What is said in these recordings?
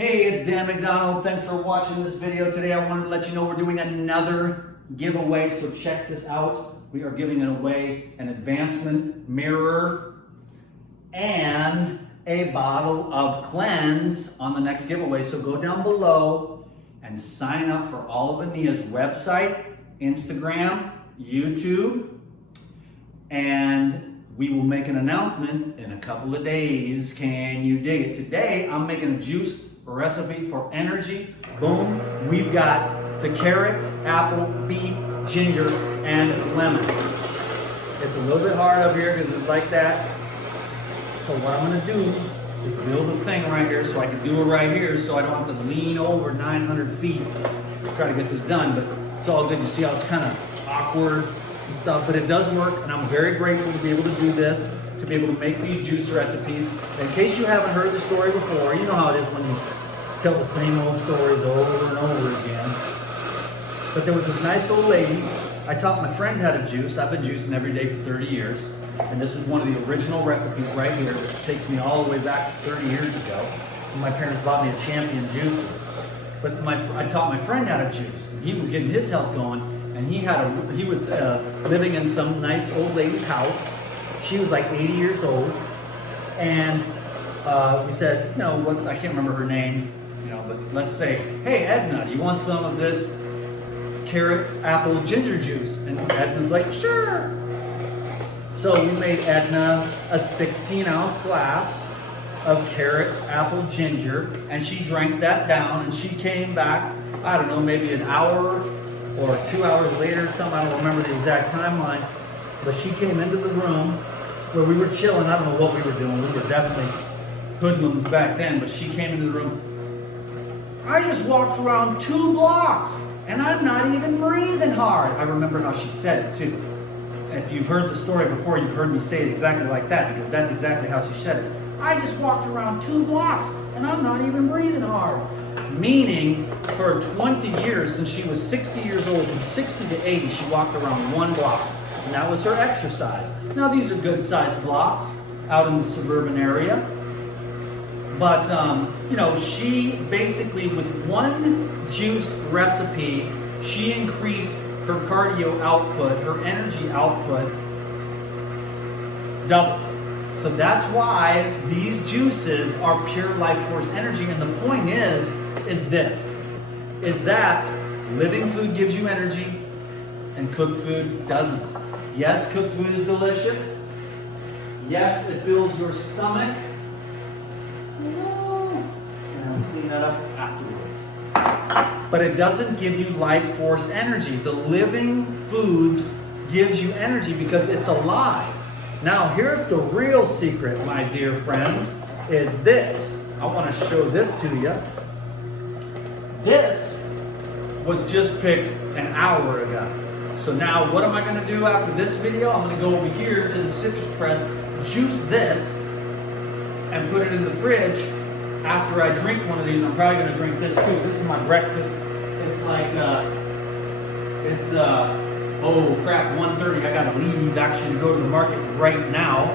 Hey, it's Dan McDonald. Thanks for watching this video today. I wanted to let you know we're doing another giveaway, so check this out. We are giving away an advancement mirror and a bottle of cleanse on the next giveaway. So go down below and sign up for all of Ania's website, Instagram, YouTube, and we will make an announcement in a couple of days. Can you dig it? Today, I'm making a juice recipe for energy. Boom. We've got the carrot, apple, beet, ginger, and lemon. It's a little bit hard up here because it's like that. So what I'm going to do is build a thing right here so I can do it right here so I don't have to lean over 900 feet to try to get this done. But it's all good. You see how it's kind of awkward and stuff, but it does work, and I'm very grateful to be able to do this, to be able to make these juice recipes. In case you haven't heard the story before, you know how it is when you tell the same old stories over and over again. But there was this nice old lady. I taught my friend how to juice. I've been juicing every day for 30 years. And this is one of the original recipes right here. It takes me all the way back 30 years ago. When my parents bought me a champion juicer. But I taught my friend how to juice. He was getting his health going. And he was living in some nice old lady's house. She was like 80 years old. And we said, I can't remember her name, but let's say, hey, Edna, do you want some of this carrot, apple, ginger juice? And Edna's like, sure. So we made Edna a 16-ounce glass of carrot, apple, ginger, and she drank that down, and she came back, I don't know, maybe an hour or 2 hours later, I don't remember the exact timeline, but she came into the room where we were chilling. I don't know what we were doing. We were definitely hoodlums back then, but she came into the room. I just walked around 2 blocks and I'm not even breathing hard. I remember how she said it too. If you've heard the story before, you've heard me say it exactly like that, because that's exactly how she said it. I just walked around 2 blocks and I'm not even breathing hard. Meaning, for 20 years, since she was 60 years old, from 60 to 80, she walked around 1 block. And that was her exercise. Now, these are good-sized blocks out in the suburban area. But, she basically, with one juice recipe, she increased her cardio output, her energy output, double. So that's why these juices are pure life force energy. And the point is that living food gives you energy and cooked food doesn't. Yes, cooked food is delicious. Yes, it fills your stomach. Clean that up afterwards. But it doesn't give you life force energy. The living foods gives you energy because it's alive. Now, here's the real secret, my dear friends, is this. I want to show this to you. This was just picked an hour ago. So now what am I going to do after this video? I'm going to go over here to the citrus press, juice this, and put it in the fridge. After I drink one of these, I'm probably going to drink this too. This is my breakfast. It's like, oh crap, 1:30. I got to leave actually to go to the market right now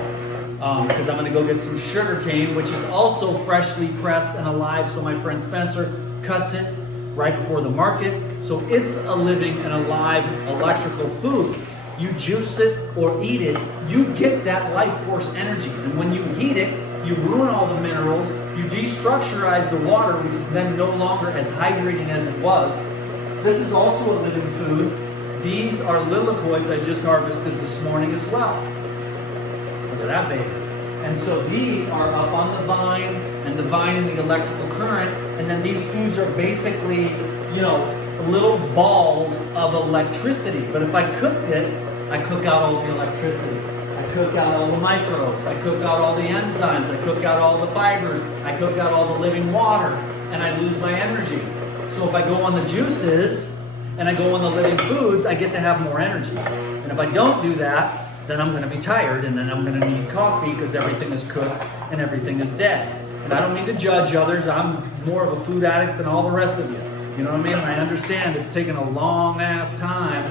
because I'm going to go get some sugar cane, which is also freshly pressed and alive. So my friend Spencer cuts it right before the market. So it's a living and alive electrical food. You juice it or eat it, you get that life force energy. And when you heat it, you ruin all the minerals, you destructurize the water, which is then no longer as hydrating as it was. This is also a living food. These are lilacoids I just harvested this morning as well. Look at that baby. And so these are up on the vine, and the vine in the electrical current, and then these foods are basically, little balls of electricity. But if I cooked it, I cook out all the electricity. I cook out all the microbes. I cook out all the enzymes. I cook out all the fibers. I cook out all the living water, and I lose my energy. So if I go on the juices and I go on the living foods, I get to have more energy. And if I don't do that, then I'm going to be tired, and then I'm going to need coffee because everything is cooked and everything is dead. And I don't mean to judge others. I'm more of a food addict than all the rest of you. You know what I mean? And I understand it's taken a long-ass time,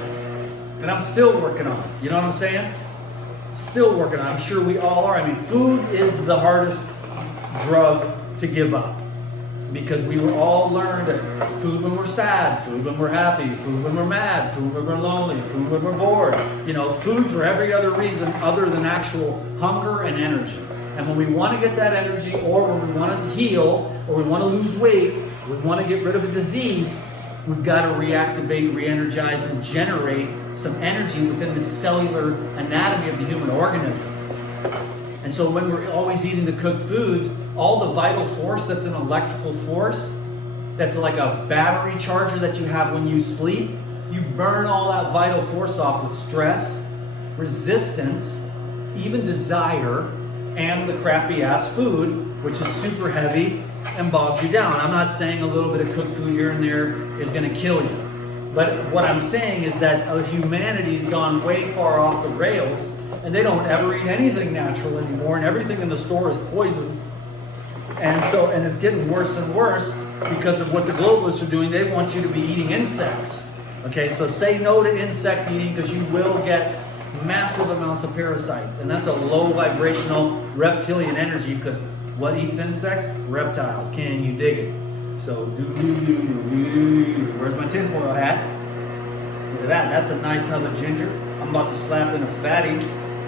and I'm still working on it. You know what I'm saying? Still working on it. I'm sure we all are. I mean, food is the hardest drug to give up. Because we were all learned that food when we're sad, food when we're happy, food when we're mad, food when we're lonely, food when we're bored. You know, food for every other reason other than actual hunger and energy. And when we want to get that energy, or when we want to heal, or we want to lose weight, we want to get rid of a disease, we've got to reactivate, re-energize, and generate some energy within the cellular anatomy of the human organism. And so when we're always eating the cooked foods, all the vital force that's an electrical force, that's like a battery charger that you have when you sleep, you burn all that vital force off with stress, resistance, even desire, and the crappy ass food, which is super heavy and bogs you down. I'm not saying a little bit of cooked food here and there is going to kill you. But what I'm saying is that humanity's gone way far off the rails, and they don't ever eat anything natural anymore, and everything in the store is poisoned. And it's getting worse and worse because of what the globalists are doing. They want you to be eating insects. Okay, so say no to insect eating, because you will get massive amounts of parasites, and that's a low vibrational reptilian energy, because what eats insects? Reptiles. Can you dig it? So where's my tinfoil hat? Look at that. That's a nice another ginger. I'm about to slap in a fatty.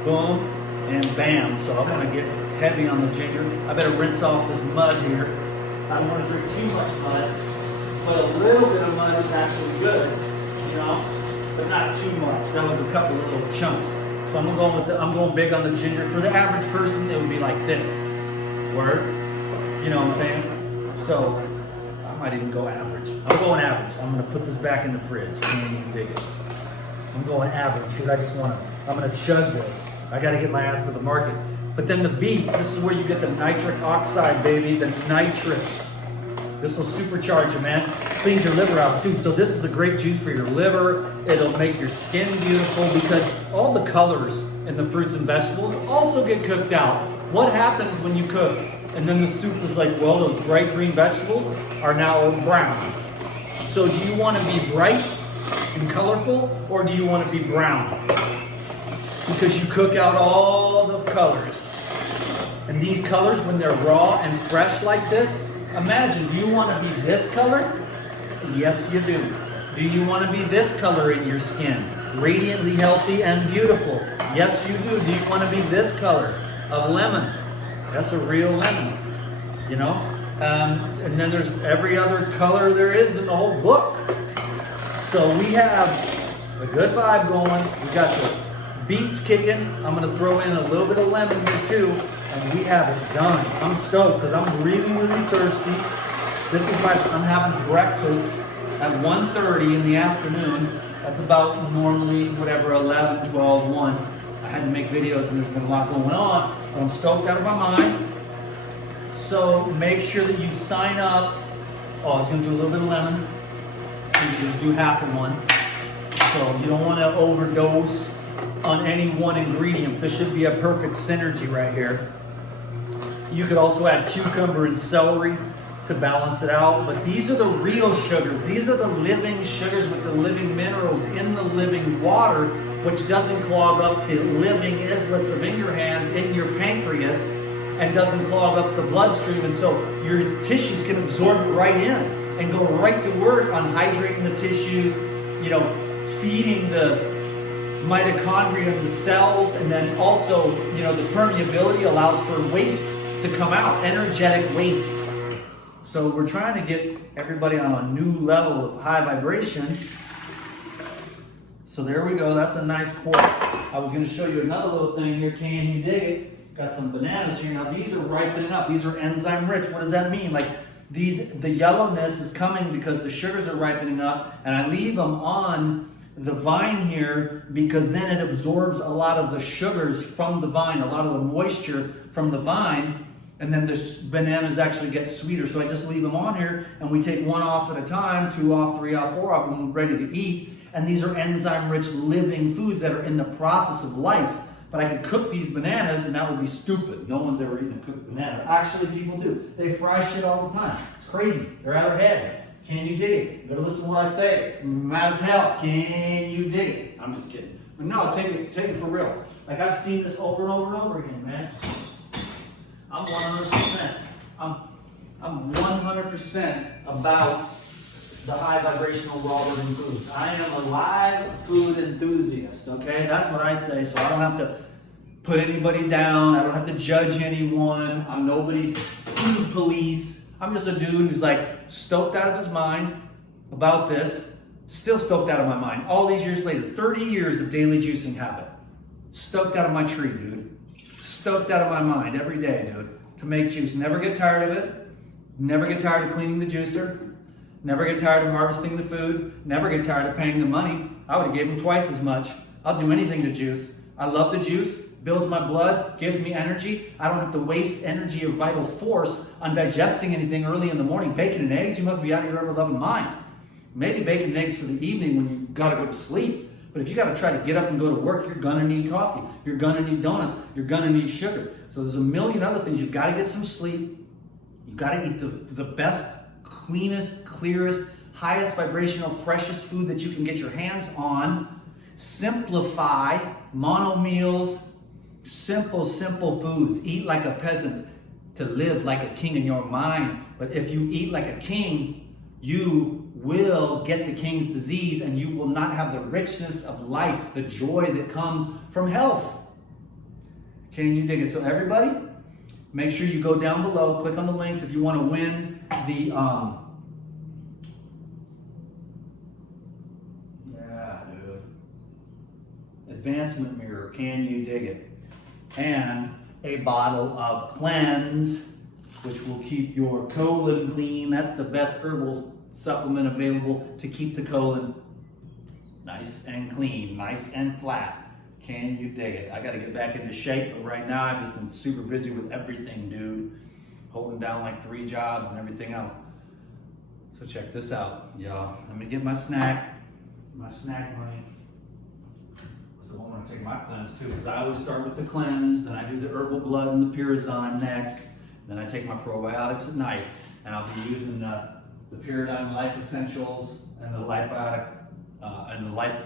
Boom and bam. So I'm going to get heavy on the ginger. I better rinse off this mud here. I don't want to drink too much mud, but a little bit of mud is actually good, you know, but not too much. That was a couple of little chunks. So I'm going big on the ginger. For the average person, it would be like this. Word? You know what I'm saying? So I might even go average. I'm going average. I'm going to put this back in the fridge. Can you dig it? I'm going average because I just want to. I'm going to chug this. I got to get my ass to the market. But then the beets, this is where you get the nitric oxide, baby, the nitrous. This will supercharge you, man. Cleans your liver out too. So this is a great juice for your liver. It'll make your skin beautiful, because all the colors in the fruits and vegetables also get cooked out. What happens when you cook and then the soup is like, well, those bright green vegetables are now brown. So do you want to be bright and colorful, or do you want to be brown? Because you cook out all the colors. And these colors, when they're raw and fresh like this, imagine, do you want to be this color? Yes, you do. Do you want to be this color in your skin? Radiantly healthy and beautiful. Yes, you do. Do you want to be this color of lemon? That's a real lemon, you know? And then there's every other color there is in the whole book. So we have a good vibe going. We got the beets kicking. I'm going to throw in a little bit of lemon here too, and we have it done. I'm stoked because I'm really, really thirsty. I'm having breakfast at 1:30 in the afternoon. That's about normally, whatever, 11, 12, 1. I had to make videos and there's been a lot going on, but I'm stoked out of my mind. So make sure that you sign up. Oh, I was going to do a little bit of lemon. You can just do half of one. So you don't want to overdose on any one ingredient. This should be a perfect synergy right here. You could also add cucumber and celery to balance it out. But these are the real sugars. These are the living sugars with the living minerals in the living water, which doesn't clog up the living islets of in your hands, in your pancreas, and doesn't clog up the bloodstream. And so your tissues can absorb it right in and go right to work on hydrating the tissues, you know, feeding the mitochondria of the cells, and then also, you know, the permeability allows for waste to come out, energetic waste. So we're trying to get everybody on a new level of high vibration. So there we go. That's a nice quart. I was going to show you another little thing here. Can you dig it? Got some bananas here. Now these are ripening up. These are enzyme rich. What does that mean? Like the yellowness is coming because the sugars are ripening up, and I leave them on the vine here because then it absorbs a lot of the sugars from the vine, a lot of the moisture from the vine, and then the bananas actually get sweeter. So I just leave them on here, and we take one off at a time, 2 off, 3 off, 4 off, and we're ready to eat. And these are enzyme-rich living foods that are in the process of life. But I could cook these bananas, and that would be stupid. No one's ever eaten a cooked banana. Actually, people do. They fry shit all the time. It's crazy. They're out of their heads. Can you dig it? You better listen to what I say. Mad as hell. Can you dig it? I'm just kidding. But no, take it for real. Like, I've seen this over and over and over again, man. I'm 100%. I'm 100% 100% about the high vibrational raw living foods. I am a live food enthusiast, okay? That's what I say, so I don't have to put anybody down. I don't have to judge anyone. I'm nobody's food police. I'm just a dude who's like stoked out of his mind about this, still stoked out of my mind. All these years later, 30 years of daily juicing habit. Stoked out of my tree, dude. Stoked out of my mind every day, dude, to make juice. Never get tired of it. Never get tired of cleaning the juicer. Never get tired of harvesting the food. Never get tired of paying the money. I would have gave him twice as much. I'll do anything to juice. I love the juice. Builds my blood, gives me energy. I don't have to waste energy or vital force on digesting anything early in the morning. Bacon and eggs, you must be out of your ever-loving mind. Maybe bacon and eggs for the evening when you gotta go to sleep. But if you gotta try to get up and go to work, you're gonna need coffee. You're gonna need donuts. You're gonna need sugar. So there's a million other things. You've gotta get some sleep. You've gotta eat the best, cleanest, clearest, highest vibrational, freshest food that you can get your hands on. Simplify mono meals. Simple foods. Eat like a peasant to live like a king in your mind. But if you eat like a king, you will get the king's disease and you will not have the richness of life, the joy that comes from health. Can you dig it? So everybody, make sure you go down below, click on the links if you want to win the advancement mirror. Can you dig it? And a bottle of Cleanse, which will keep your colon clean. That's the best herbal supplement available to keep the colon nice and clean, nice and flat. Can you dig it? I got to get back into shape, but right now I've just been super busy with everything, dude. Holding down like 3 jobs and everything else. So check this out, y'all. Let me get my snack money. So I'm going to take my Cleanse too, because I always start with the Cleanse, then I do the herbal blood and the Pyrazine next, then I take my probiotics at night, and I'll be using the Pyrazine Life Essentials and the Lifebiotic and the Life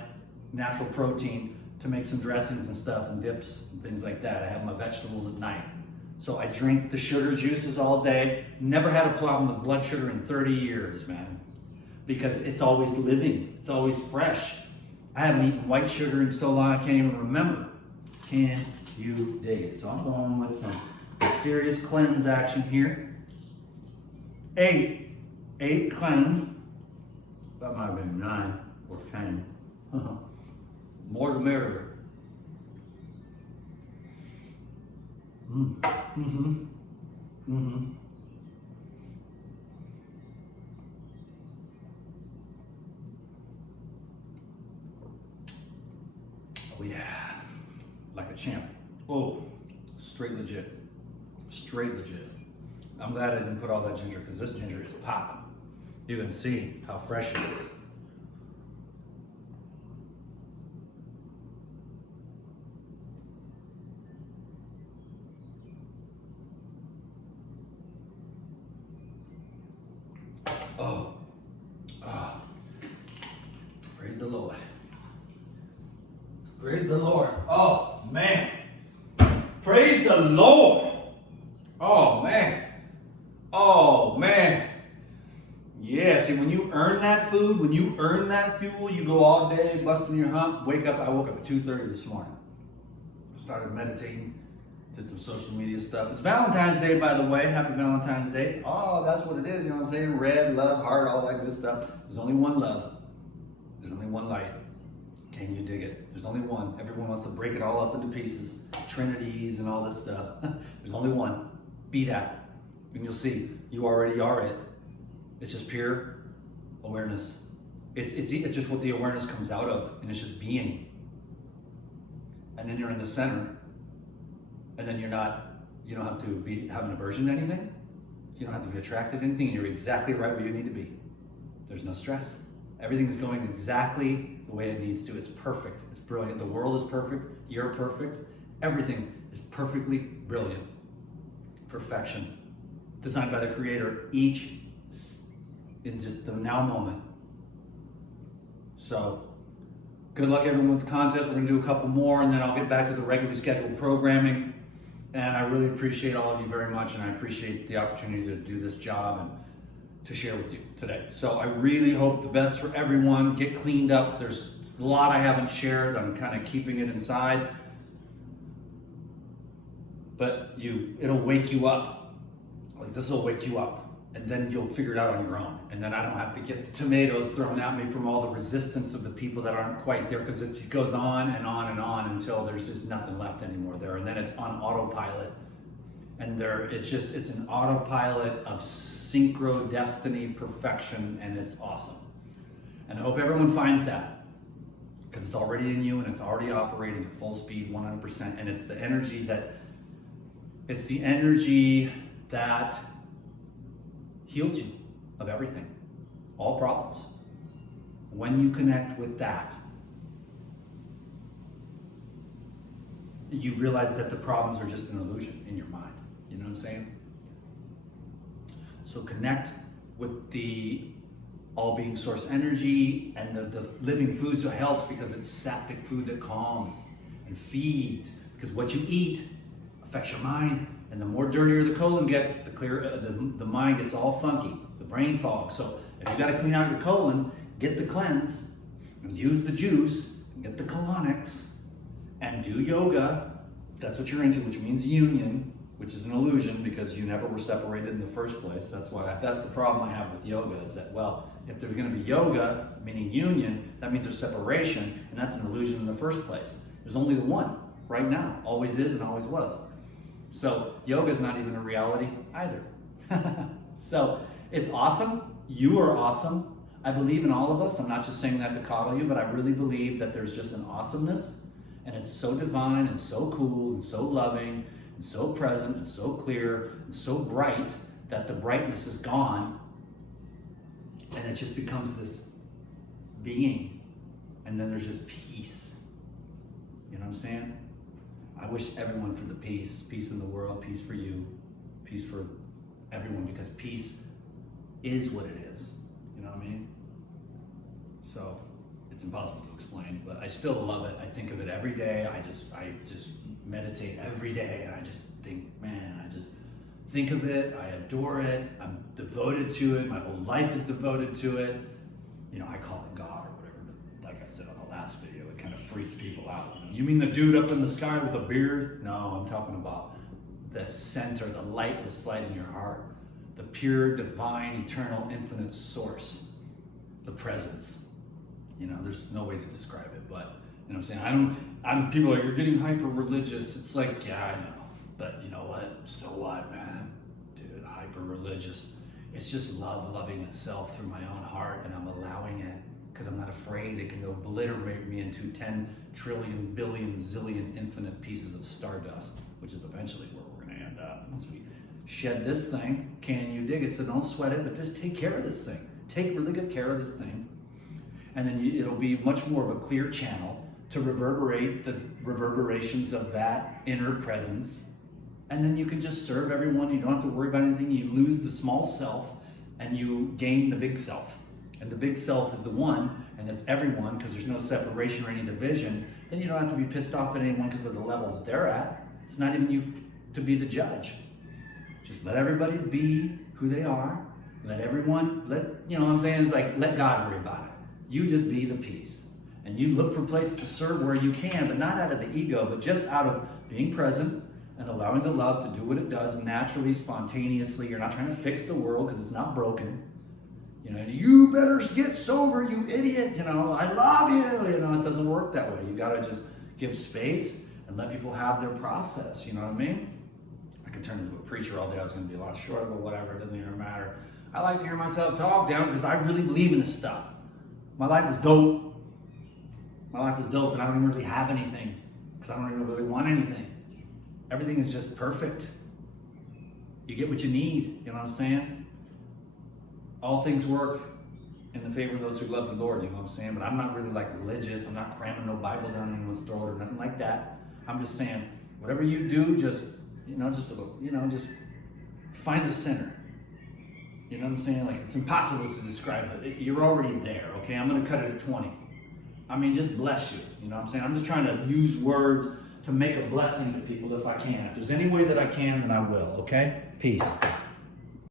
Natural Protein to make some dressings and stuff and dips and things like that. I have my vegetables at night. So I drink the sugar juices all day. Never had a problem with blood sugar in 30 years, man, because it's always living, it's always fresh. I haven't eaten white sugar in so long I can't even remember. Can you dig it? So I'm going with some serious cleanse action here. 8 cleanse. That might have been 9 or 10. More the merrier. Oh yeah, like a champ. Oh, straight legit. Straight legit. I'm glad I didn't put all that ginger because this ginger is popping. You can see how fresh it is. Oh, praise the Lord. Praise the Lord. Oh, man. Praise the Lord. Oh, man. Oh, man. Yeah, see, when you earn that food, when you earn that fuel, you go all day busting your hump. I woke up at 2:30 this morning. Started meditating. Did some social media stuff. It's Valentine's Day, by the way. Happy Valentine's Day. Oh, that's what it is. You know what I'm saying? Red, love, heart, all that good stuff. There's only one love. There's only one light. Can you dig it? There's only one. Everyone wants to break it all up into pieces. Trinities and all this stuff. There's only one. Be that. And you'll see, you already are it. It's just pure awareness. It's just what the awareness comes out of. And it's just being. And then you're in the center. And then you don't have to have an aversion to anything. You don't have to be attracted to anything, and you're exactly right where you need to be. There's no stress. Everything is going exactly the way it needs to. It's perfect. It's brilliant. The world is perfect. You're perfect. Everything is perfectly brilliant. Perfection. Designed by the Creator, each in just the now moment. So, good luck everyone with the contest. We're going to do a couple more, and then I'll get back to the regularly scheduled programming. And I really appreciate all of you very much, and I appreciate the opportunity to do this job. And to share with you today. So I really hope the best for everyone. Get cleaned up. There's a lot I haven't shared. I'm kind of keeping it inside. But it'll wake you up. Like this will wake you up. And then you'll figure it out on your own. And then I don't have to get the tomatoes thrown at me from all the resistance of the people that aren't quite there, because it goes on and on and on until there's just nothing left anymore there. And then it's on autopilot. And it's an autopilot of synchro destiny perfection, and it's awesome. And I hope everyone finds that, because it's already in you and it's already operating at full speed, 100%. And it's the energy that heals you of everything, all problems. When you connect with that, you realize that the problems are just an illusion in your mind. You know what I'm saying? So connect with the all-being source energy, and the living foods that helps, because it's sattvic food that calms and feeds, because what you eat affects your mind. And the more dirtier the colon gets, the clearer the mind gets all funky, the brain fog. So if you got to clean out your colon, get the cleanse, and use the juice, and get the colonics, and do yoga, if that's what you're into, which means union, which is an illusion because you never were separated in the first place. That's the problem I have with yoga, is that, well, if there's going to be yoga, meaning union, that means there's separation, and that's an illusion in the first place. There's only the one right now, always is and always was. So yoga is not even a reality either. So it's awesome. You are awesome. I believe in all of us. I'm not just saying that to coddle you, but I really believe that there's just an awesomeness, and it's so divine and so cool and so loving and so present and so clear and so bright that the brightness is gone, and it just becomes this being, and then there's just peace. You know what I'm saying? I wish everyone for the peace in the world, peace for you, peace for everyone, because peace is what it is. You know what I mean? So it's impossible to explain, but I still love it. I think of it every day. I just meditate every day, and I just think, man, I just think of it. I adore it. I'm devoted to it. My whole life is devoted to it. You know, I call it God or whatever, but like I said on the last video, it kind of freaks people out. You mean the dude up in the sky with a beard? No, I'm talking about the center, the light, this light in your heart, the pure, divine, eternal, infinite source, the presence. You know, there's no way to describe it, but you know what I'm saying? People are like, you're getting hyper religious. It's like, yeah, I know, but you know what? So what, man? Dude, hyper religious. It's just love loving itself through my own heart, and I'm allowing it, because I'm not afraid it can obliterate me into 10 trillion, billion, zillion, infinite pieces of stardust, which is eventually where we're going to end up. Once we shed this thing, can you dig it? So don't sweat it, but just take care of this thing. Take really good care of this thing. And then it'll be much more of a clear channel to reverberate the reverberations of that inner presence. And then you can just serve everyone. You don't have to worry about anything. You lose the small self and you gain the big self. And the big self is the one, and it's everyone, because there's no separation or any division. Then you don't have to be pissed off at anyone because of the level that they're at. It's not even you to be the judge. Just let everybody be who they are. Let everyone, you know what I'm saying? It's like, let God worry about it. You just be the peace. And you look for places to serve where you can, but not out of the ego, but just out of being present and allowing the love to do what it does naturally, spontaneously. You're not trying to fix the world because it's not broken. You know, you better get sober, you idiot. You know, I love you. You know, it doesn't work that way. You got to just give space and let people have their process. You know what I mean? I could turn into a preacher all day. I was going to be a lot shorter, but whatever. It doesn't even matter. I like to hear myself talk down because I really believe in this stuff. My life is dope. My life is dope, and I don't even really have anything because I don't even really want anything. Everything is just perfect. You get what you need. You know what I'm saying? All things work in the favor of those who love the Lord, you know what I'm saying? But I'm not really like religious. I'm not cramming no Bible down anyone's throat or nothing like that. I'm just saying, whatever you do, just find the center. You know what I'm saying? Like, it's impossible to describe it. You're already there, okay? I'm gonna cut it at 20. I mean, just bless you. You know what I'm saying? I'm just trying to use words to make a blessing to people if I can. If there's any way that I can, then I will, okay? Peace.